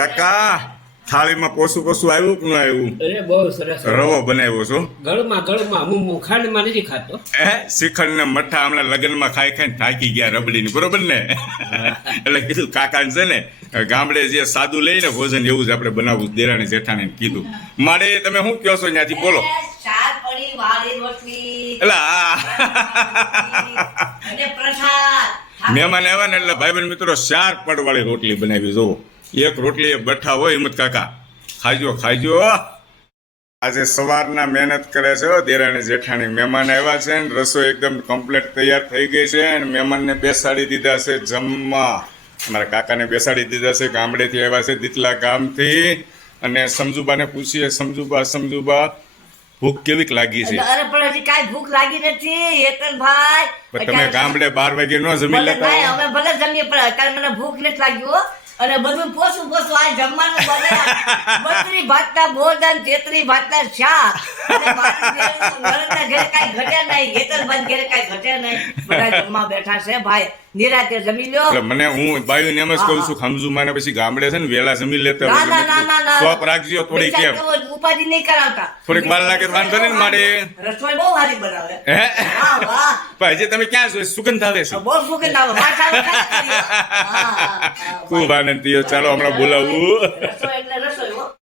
કાકા થાળીમાં કોસું કોસું આવ્યું કે ન આવ્યું? અરે બહુ સરસ. રવો બનાવ્યો છો. ગળમાં ગળમાં હું ખાંડમાં નથી ખાતો. એ શ્રીખંડ ને મઠા હમણાં લગ્નમાં ખાઈ ખાઈને થાકી ગયા રબડીની બરોબર ને? એટલે કીધું કાકાને છે ને ગામડે જે સાદું લઈને ભોજન એવું જ આપણે બનાવવું દેરાણી જેઠાણી કીધું. મારે તમે શું કહો છો ત્યાંથી? બોલો. ચાર પડી વાળી રોટલી. એટલે આ અને પ્રસાદ. મહેમાન આવ્યા ને એટલે ભાઈ બહેન મિત્રો ચાર પડવાળી રોટલી બનાવી જોવો એક રોટલી બેઠા હોય હિંમત કાકા. ખાજો ખાજો. આજે સવારના મહેનત કરે છે દેરાણી જેઠાણી. મહેમાન આવ્યા છે ને રસોઈ એકદમ કમ્પ્લીટ તૈયાર થઈ ગઈ છે અને મહેમાનને બેસાડી દીધા છે જમવા. અમારા કાકાને બેસાડી દીધા છે ગામડેથી આવ્યા છે દીતલા ગામથી. અને સમજુબાને પૂછીએ સમજુબા સમજુબા ભૂખ કેવીક લાગી છે? અરે પણ હજી કાઈ ભૂખ લાગી નથી હેતલભાઈ પણ તમે ગામડે બાર વાગે ન જમી લેતા અમે ભલે જમીએ પણ અત્યારે મને ભૂખ નથી લાગી હો. અને બધું પોસું પોસું આ જમવાનું બત્રી ભાતના ભોજન તેત્રી ભાતના શાક. ઘરે- કાંઈ ઘટે નહીં હેતલભાઈ ઘેર કાંઈ ઘટે નહીં. બધા જમવા બેઠા છે ભાઈ નિરાતે જમી લ્યો. મને હું ભાઈ એમ જ કહું છું ખમજુ માને પછી ગામડે છે ને વેલા જમી લેતા ના. ના ના ના રાખજો થોડી કેમ ઉપાધિ નહીં કરાવતા. થોડીક વાર લાગે વાંધો નહીં ને મારે. રસોઈ બહુ સારી બનાવે. હે? વાહ વાહ. પણ હજી તમે ક્યાં છો? સુગંધ આવે છે. બહુ સુગંધ આવે. હા, હા, ખૂબ આનંદ થયો. ચાલો હમણાં બોલાવું. રસોઈ